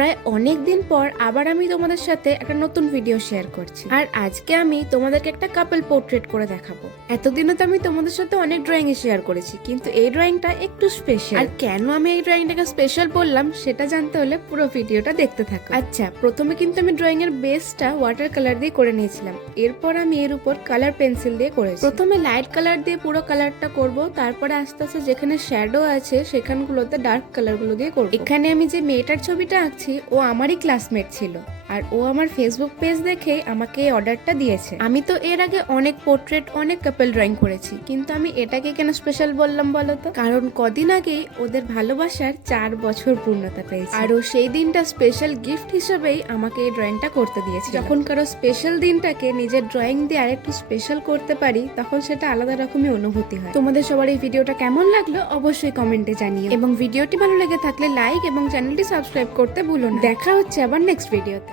প্রায় অনেক দিন পর আবার আমি তোমাদের সাথে একটা নতুন ভিডিও শেয়ার করছি। আর আজকে আমি তোমাদেরকে একটা কাপল পোর্ট্রেট করে দেখাবো। এতদিনও তো আমি তোমাদের সাথে অনেক ড্রয়িং শেয়ার করেছি, কিন্তু এই ড্রয়িংটা একটু স্পেশাল। আর কেন আমি এই ড্রয়িংটাকে স্পেশাল বললাম সেটা জানতে হলে পুরো ভিডিওটা দেখতে থাকো। আচ্ছা, প্রথমে কিন্তু আমি ড্রয়িং এর বেসটা ওয়াটার কালার দিয়ে করে নিয়েছিলাম। এরপর আমি এর উপর কালার পেন্সিল দিয়ে করেছি। প্রথমে লাইট কালার দিয়ে পুরো কালারটা করব, তারপরে আস্তে আস্তে যেখানে শ্যাডো আছে সেখানগুলোতে ডার্ক কালার গুলো দিয়ে করব। এখানে আমি যে মেয়েটার ছবিটা আঁকছি ও আমারই ক্লাসমেট ছিল, আর ও আমার ফেসবুক পেজ দেখে আমাকে এই অর্ডারটা দিয়েছে। আমি তো এর আগে অনেক পোর্ট্রেট, অনেক কাপল ড্রয়িং করেছি, কিন্তু আমি এটাকে কেন স্পেশাল বললাম বলো তো? কারণ কদিন আগেই ওদের ভালোবাসার 4 বছর পূর্ণতা পেয়েছে, আর ও সেই দিনটা স্পেশাল গিফট হিসেবেই আমাকে এই ড্রয়িংটা করতে দিয়েছে। যখন কারো স্পেশাল দিনটাকে নিজের ড্রয়িং দিয়ে আরেকটু স্পেশাল করতে পারি, তখন সেটা আলাদা রকমই অনুভূতি হয়। তোমাদের সবার এই ভিডিওটা কেমন লাগলো অবশ্যই কমেন্টে জানিও, এবং ভিডিওটি ভালো লেগে থাকলে লাইক এবং চ্যানেলটি সাবস্ক্রাইব করতে ভুলো না। দেখা হচ্ছে আবার নেক্সট ভিডিওতে।